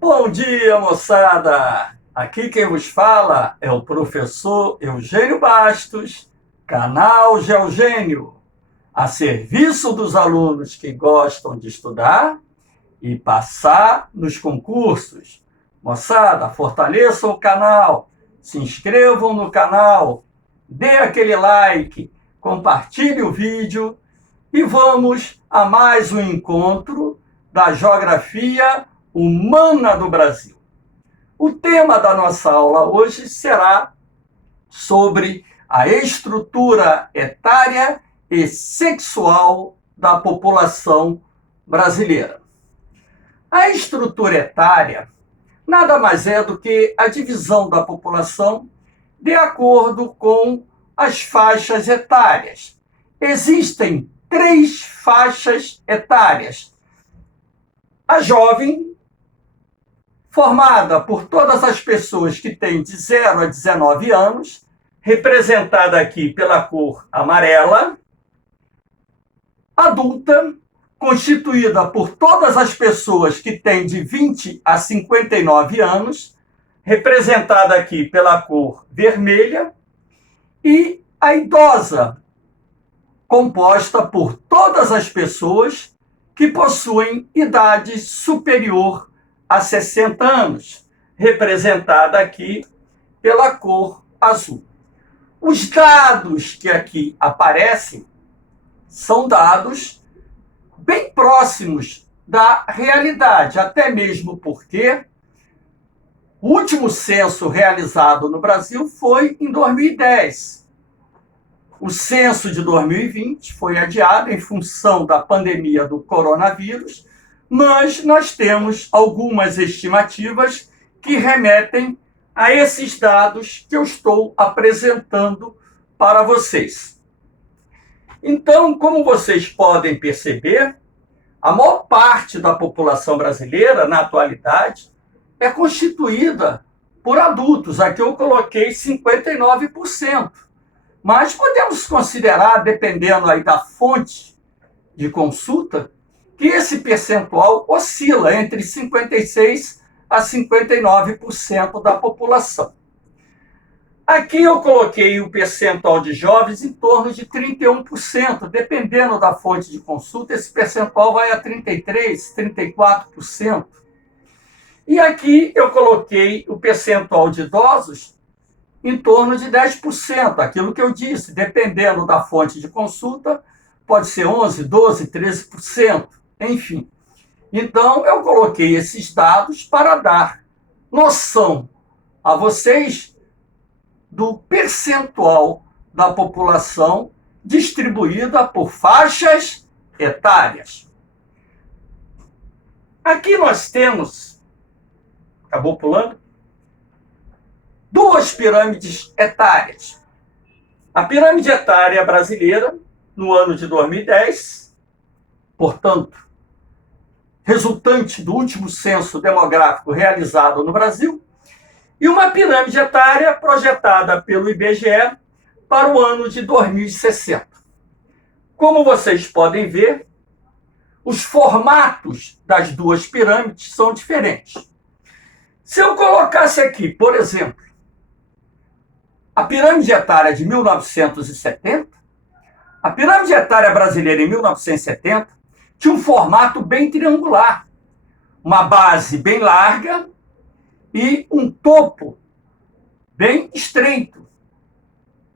Bom dia, moçada! Aqui quem vos fala é o professor Eugênio Bastos, canal Geogênio, a serviço dos alunos que gostam de estudar e passar nos concursos. Moçada, fortaleçam o canal, se inscrevam no canal, dê aquele like, compartilhe o vídeo e vamos a mais um encontro da geografia humana do Brasil. O tema da nossa aula hoje será sobre a estrutura etária e sexual da população brasileira. A estrutura etária nada mais é do que a divisão da população de acordo com as faixas etárias. Existem 3 faixas etárias. A jovem, formada por todas as pessoas que têm de 0 a 19 anos, representada aqui pela cor amarela. Adulta, constituída por todas as pessoas que têm de 20 a 59 anos, representada aqui pela cor vermelha. E a idosa, composta por todas as pessoas que possuem idade superior a 60 anos, representada aqui pela cor azul. Os dados que aqui aparecem são dados bem próximos da realidade, até mesmo porque o último censo realizado no Brasil foi em 2010. O censo de 2020 foi adiado em função da pandemia do coronavírus, mas nós temos algumas estimativas que remetem a esses dados que eu estou apresentando para vocês. Então, como vocês podem perceber, a maior parte da população brasileira, na atualidade, é constituída por adultos. Aqui eu coloquei 59%. Mas podemos considerar, dependendo aí da fonte de consulta, que esse percentual oscila entre 56% a 59% da população. Aqui eu coloquei o percentual de jovens em torno de 31%. Dependendo da fonte de consulta, esse percentual vai a 33%, 34%. E aqui eu coloquei o percentual de idosos em torno de 10%. Aquilo que eu disse, dependendo da fonte de consulta, pode ser 11%, 12%, 13%, enfim. Então, eu coloquei esses dados para dar noção a vocês do percentual da população distribuída por faixas etárias. Aqui nós temos, acabou pulando, 2 pirâmides etárias. A pirâmide etária brasileira, no ano de 2010, portanto, resultante do último censo demográfico realizado no Brasil, e uma pirâmide etária projetada pelo IBGE para o ano de 2060. Como vocês podem ver, os formatos das 2 pirâmides são diferentes. Se eu colocasse aqui, por exemplo, a pirâmide etária de 1970, a pirâmide etária brasileira em 1970 tinha um formato bem triangular, uma base bem larga e um topo bem estreito.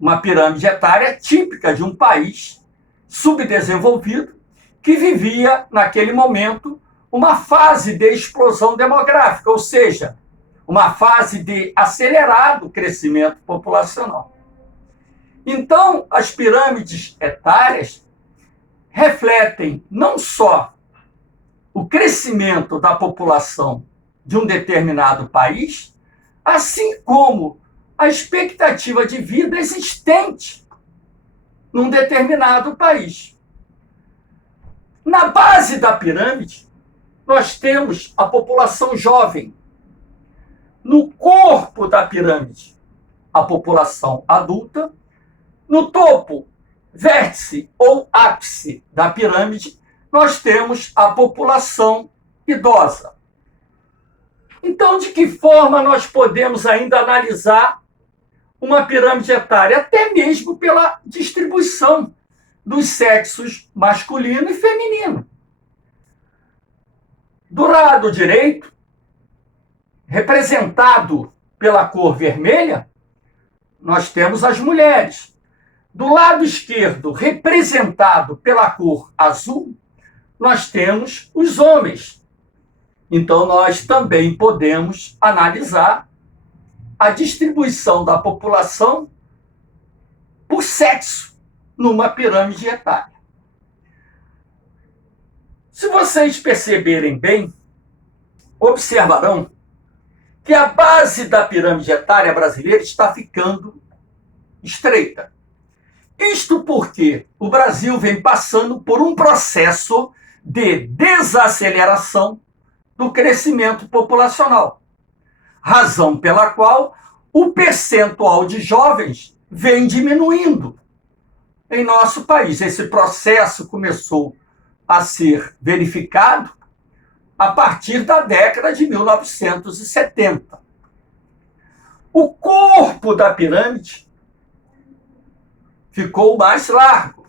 Uma pirâmide etária típica de um país subdesenvolvido que vivia, naquele momento, uma fase de explosão demográfica, ou seja, uma fase de acelerado crescimento populacional. Então, as pirâmides etárias refletem não só o crescimento da população de um determinado país, assim como a expectativa de vida existente num determinado país. Na base da pirâmide, nós temos a população jovem. No corpo da pirâmide, a população adulta. No topo, vértice ou ápice da pirâmide, nós temos a população idosa. Então, de que forma nós podemos ainda analisar uma pirâmide etária? Até mesmo pela distribuição dos sexos masculino e feminino. Do lado direito, representado pela cor vermelha, nós temos as mulheres. Do lado esquerdo, representado pela cor azul, nós temos os homens. Então, nós também podemos analisar a distribuição da população por sexo numa pirâmide etária. Se vocês perceberem bem, observarão que a base da pirâmide etária brasileira está ficando estreita. Isto porque o Brasil vem passando por um processo de desaceleração do crescimento populacional, razão pela qual o percentual de jovens vem diminuindo em nosso país. Esse processo começou a ser verificado a partir da década de 1970. O corpo da pirâmide ficou mais largo.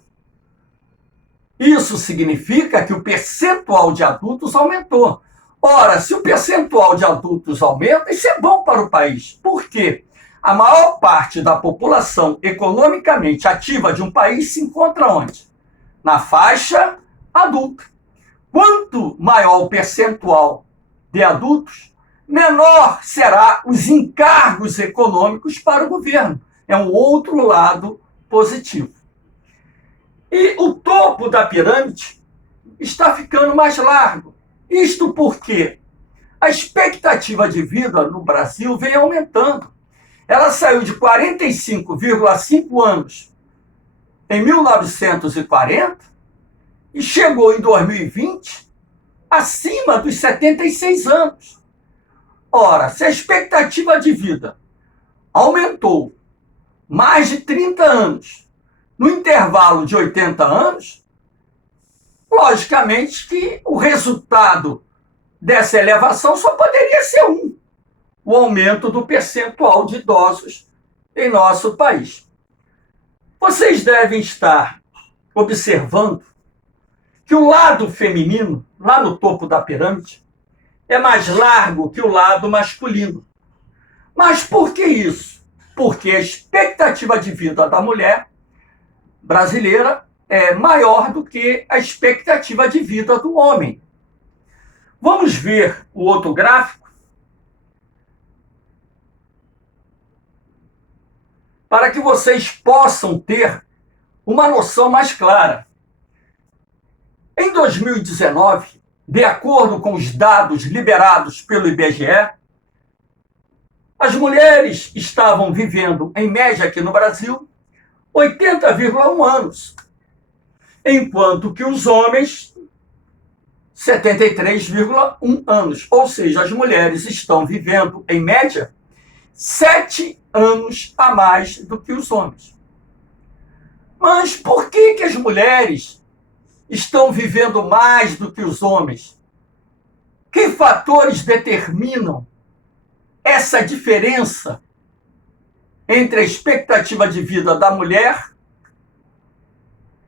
Isso significa que o percentual de adultos aumentou. Ora, se o percentual de adultos aumenta, isso é bom para o país. Por quê? A maior parte da população economicamente ativa de um país se encontra onde? Na faixa adulta. Quanto maior o percentual de adultos, menor será os encargos econômicos para o governo. É um outro lado positivo. E o topo da pirâmide está ficando mais largo. Isto porque a expectativa de vida no Brasil vem aumentando. Ela saiu de 45,5 anos em 1940 e chegou em 2020 acima dos 76 anos. Ora, se a expectativa de vida aumentou mais de 30 anos no intervalo de 80 anos, logicamente que o resultado dessa elevação só poderia ser um: o aumento do percentual de idosos em nosso país. Vocês devem estar observando que o lado feminino, lá no topo da pirâmide, é mais largo que o lado masculino. Mas por que isso? Porque a expectativa de vida da mulher brasileira é maior do que a expectativa de vida do homem. Vamos ver o outro gráfico para que vocês possam ter uma noção mais clara. Em 2019, de acordo com os dados liberados pelo IBGE, as mulheres estavam vivendo, em média aqui no Brasil, 80,1 anos, enquanto que os homens, 73,1 anos. Ou seja, as mulheres estão vivendo, em média, 7 anos a mais do que os homens. Mas por que as mulheres estão vivendo mais do que os homens? Que fatores determinam essa diferença entre a expectativa de vida da mulher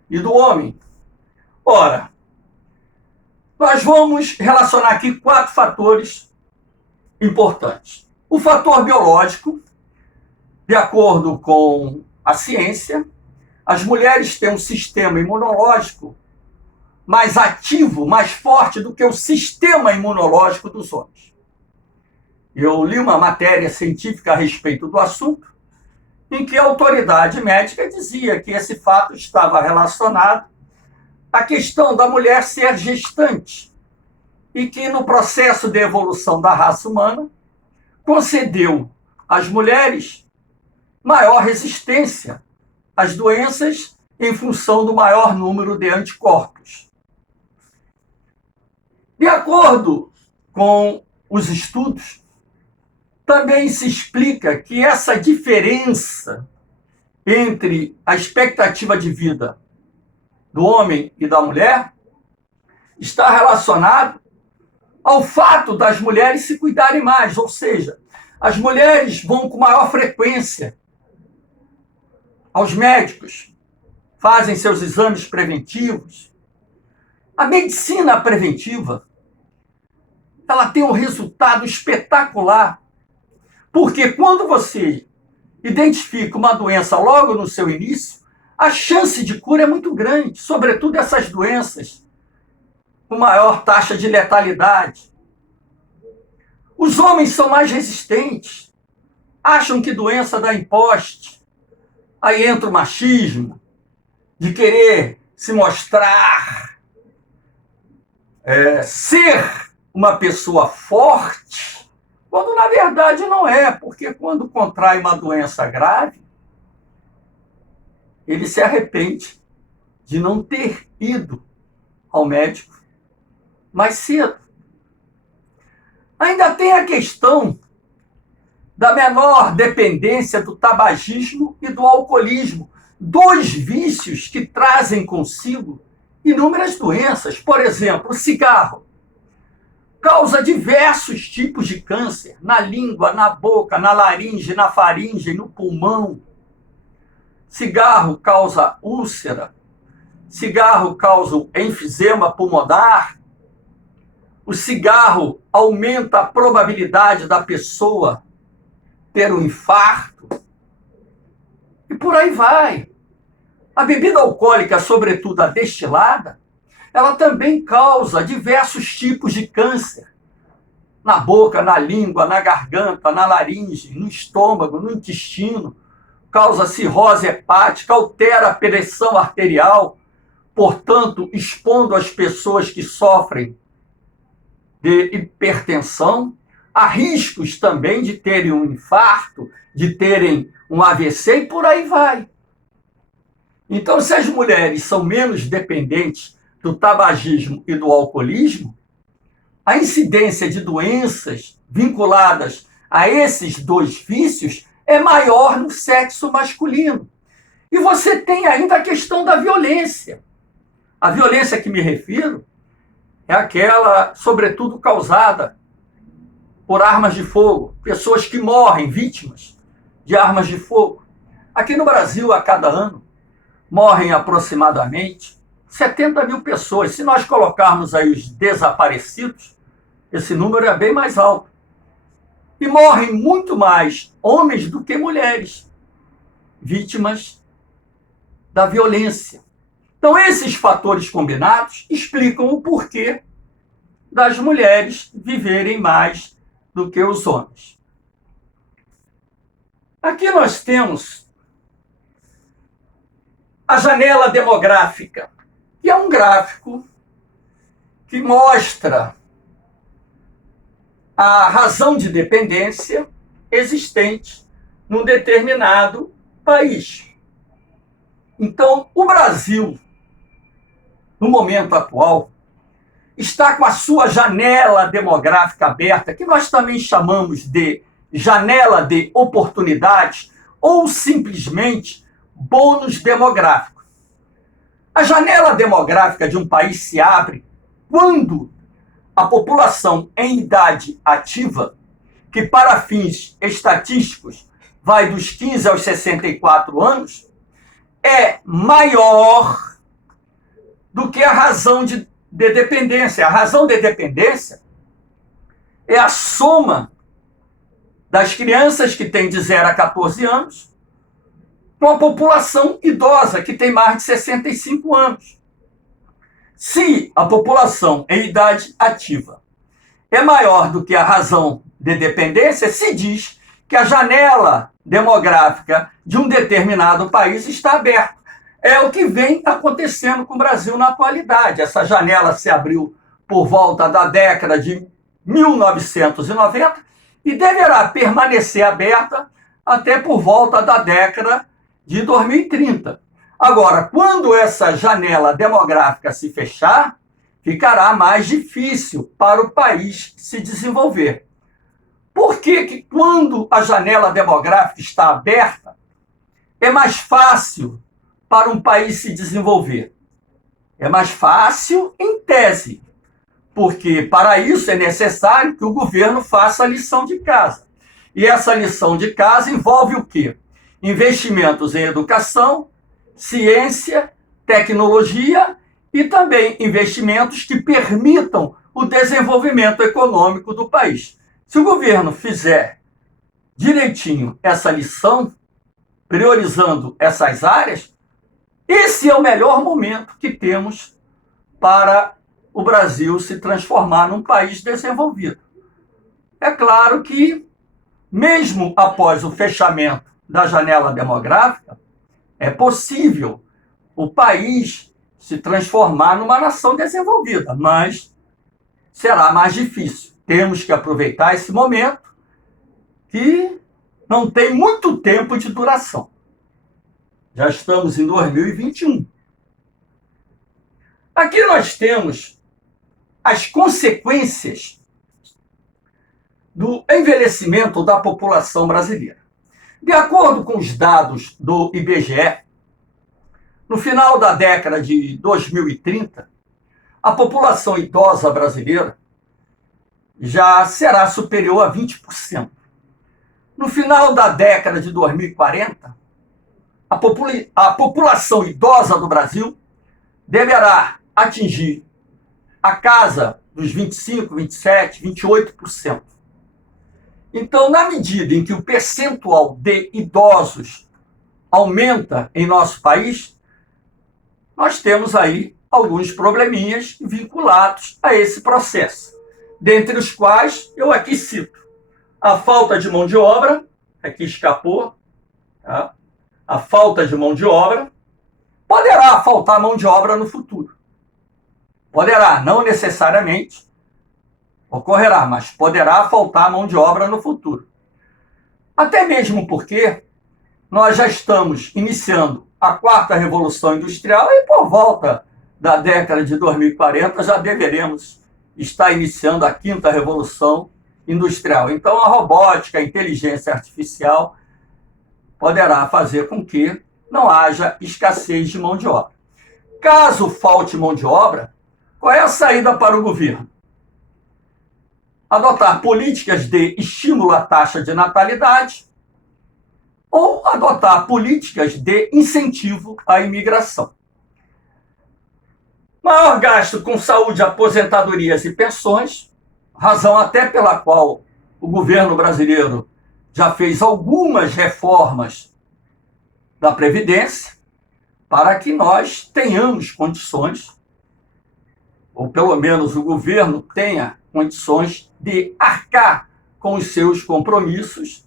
e do homem? Ora, nós vamos relacionar aqui 4 fatores importantes. O fator biológico, de acordo com a ciência, as mulheres têm um sistema imunológico mais ativo, mais forte do que o sistema imunológico dos homens. Eu li uma matéria científica a respeito do assunto, em que a autoridade médica dizia que esse fato estava relacionado à questão da mulher ser gestante e que no processo de evolução da raça humana concedeu às mulheres maior resistência às doenças em função do maior número de anticorpos. De acordo com os estudos, também se explica que essa diferença entre a expectativa de vida do homem e da mulher está relacionado ao fato das mulheres se cuidarem mais, ou seja, as mulheres vão com maior frequência aos médicos, fazem seus exames preventivos. A medicina preventiva, ela tem um resultado espetacular, porque quando você identifica uma doença logo no seu início, a chance de cura é muito grande, sobretudo essas doenças com maior taxa de letalidade. Os homens são mais resistentes, acham que doença dá imposte. Aí entra o machismo, de querer se mostrar, ser uma pessoa forte, quando na verdade não é, porque quando contrai uma doença grave, ele se arrepende de não ter ido ao médico mais cedo. Ainda tem a questão da menor dependência do tabagismo e do alcoolismo, dois vícios que trazem consigo inúmeras doenças. Por exemplo, o cigarro causa diversos tipos de câncer na língua, na boca, na laringe, na faringe, no pulmão. Cigarro causa úlcera, cigarro causa enfisema pulmonar, o cigarro aumenta a probabilidade da pessoa ter um infarto, e por aí vai. A bebida alcoólica, sobretudo a destilada, ela também causa diversos tipos de câncer, na boca, na língua, na garganta, na laringe, no estômago, no intestino, causa cirrose hepática, altera a pressão arterial, portanto, expondo as pessoas que sofrem de hipertensão, há riscos também de terem um infarto, de terem um AVC e por aí vai. Então, se as mulheres são menos dependentes do tabagismo e do alcoolismo, a incidência de doenças vinculadas a esses dois vícios é maior no sexo masculino. E você tem ainda a questão da violência. A violência a que me refiro é aquela, sobretudo, causada por armas de fogo, pessoas que morrem vítimas de armas de fogo. Aqui no Brasil, a cada ano, morrem aproximadamente 70 mil pessoas. Se nós colocarmos aí os desaparecidos, esse número é bem mais alto. E morrem muito mais homens do que mulheres, vítimas da violência. Então, esses fatores combinados explicam o porquê das mulheres viverem mais do que os homens. Aqui nós temos a janela demográfica, que é um gráfico que mostra a razão de dependência existente num determinado país. Então, o Brasil, no momento atual, está com a sua janela demográfica aberta, que nós também chamamos de janela de oportunidades ou simplesmente bônus demográfico. A janela demográfica de um país se abre quando a população em idade ativa, que para fins estatísticos vai dos 15 aos 64 anos, é maior do que a razão de dependência. A razão de dependência é a soma das crianças que têm de 0 a 14 anos com a população idosa, que tem mais de 65 anos. Se a população em idade ativa é maior do que a razão de dependência, se diz que a janela demográfica de um determinado país está aberta. É o que vem acontecendo com o Brasil na atualidade. Essa janela se abriu por volta da década de 1990 e deverá permanecer aberta até por volta da década de 2030. Agora, quando essa janela demográfica se fechar, ficará mais difícil para o país se desenvolver. Por que quando a janela demográfica está aberta, é mais fácil para um país se desenvolver? É mais fácil em tese, porque para isso é necessário que o governo faça a lição de casa. E essa lição de casa envolve o quê? Investimentos em educação, ciência, tecnologia e também investimentos que permitam o desenvolvimento econômico do país. Se o governo fizer direitinho essa lição, priorizando essas áreas, esse é o melhor momento que temos para o Brasil se transformar num país desenvolvido. É claro que, mesmo após o fechamento da janela demográfica, é possível o país se transformar numa nação desenvolvida, mas será mais difícil. Temos que aproveitar esse momento que não tem muito tempo de duração. Já estamos em 2021. Aqui nós temos as consequências do envelhecimento da população brasileira. De acordo com os dados do IBGE, no final da década de 2030, a população idosa brasileira já será superior a 20%. No final da década de 2040, a população idosa do Brasil deverá atingir a casa dos 25%, 27%, 28%. Então, na medida em que o percentual de idosos aumenta em nosso país, nós temos aí alguns probleminhas vinculados a esse processo, dentre os quais eu aqui cito a falta de mão de obra, aqui escapou, tá? A falta de mão de obra. Poderá faltar mão de obra no futuro. Poderá, não necessariamente ocorrerá, mas poderá faltar mão de obra no futuro. Até mesmo porque nós já estamos iniciando a quarta revolução industrial e por volta da década de 2040 já deveremos estar iniciando a quinta revolução industrial. Então a robótica, a inteligência artificial poderá fazer com que não haja escassez de mão de obra. Caso falte mão de obra, qual é a saída para o governo? Adotar políticas de estímulo à taxa de natalidade ou adotar políticas de incentivo à imigração. Maior gasto com saúde, aposentadorias e pensões, razão até pela qual o governo brasileiro já fez algumas reformas da Previdência para que nós tenhamos condições, ou pelo menos o governo tenha condições de arcar com os seus compromissos,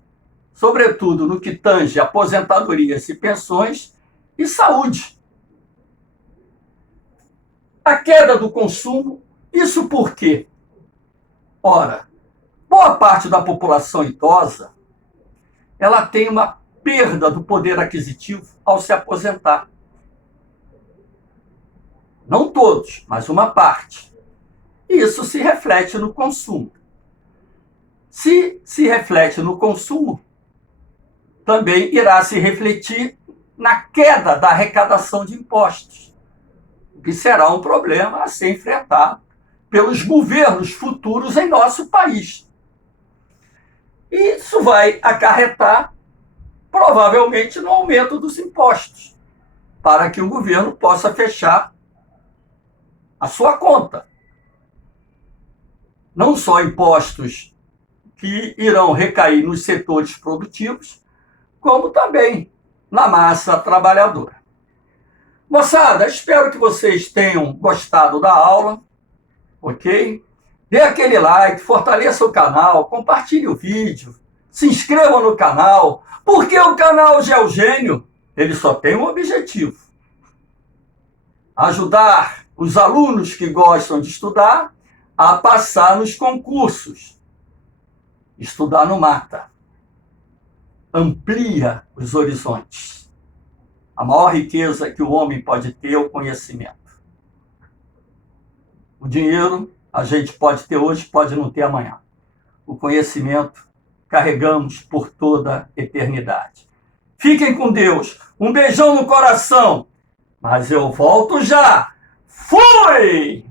sobretudo no que tange aposentadorias e pensões e saúde. A queda do consumo, isso por quê? Ora, boa parte da população idosa, ela tem uma perda do poder aquisitivo ao se aposentar. Não todos, mas uma parte. E isso se reflete no consumo. Se reflete no consumo, também irá se refletir na queda da arrecadação de impostos, o que será um problema a ser enfrentado pelos governos futuros em nosso país. E isso vai acarretar, provavelmente, no aumento dos impostos, para que o governo possa fechar a sua conta. Não só impostos que irão recair nos setores produtivos, como também na massa trabalhadora. Moçada, espero que vocês tenham gostado da aula, ok? Dê aquele like, fortaleça o canal, compartilhe o vídeo, se inscreva no canal, porque o canal Geogênio, ele só tem um objetivo: ajudar os alunos que gostam de estudar a passar nos concursos. Estudar não mata. Amplia os horizontes. A maior riqueza que o homem pode ter é o conhecimento. O dinheiro a gente pode ter hoje, pode não ter amanhã. O conhecimento carregamos por toda a eternidade. Fiquem com Deus. Um beijão no coração. Mas eu volto já. Fui!